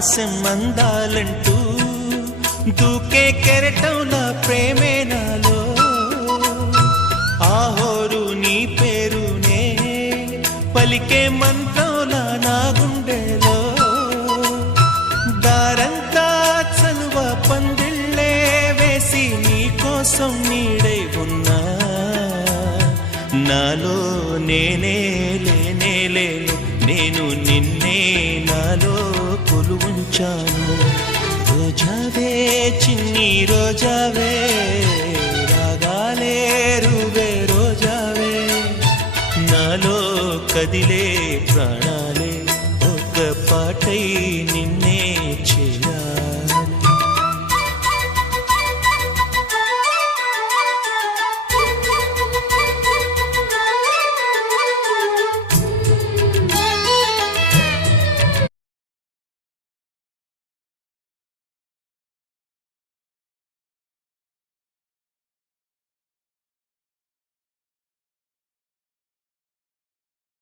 ఆకాశం అందాలంటూ దూకే కెరటంలా ప్రేమే నాలో ఆహోరు నీ పేరునే పలికే మంత్రంలా నా గుండెలో దారంతా చలువ పందిళ్ళే వేసి నీ కోసం నీడై ఉన్నా నాలో నేనే లేనే లేను నేను నిన్నే నాలో కొలువుంచాను రోజావే చిన్ని రోజావే రాగాలే రువే రోజావే నాలో కదిలే ప్రాణాలే ఒక పాటై నిన్నే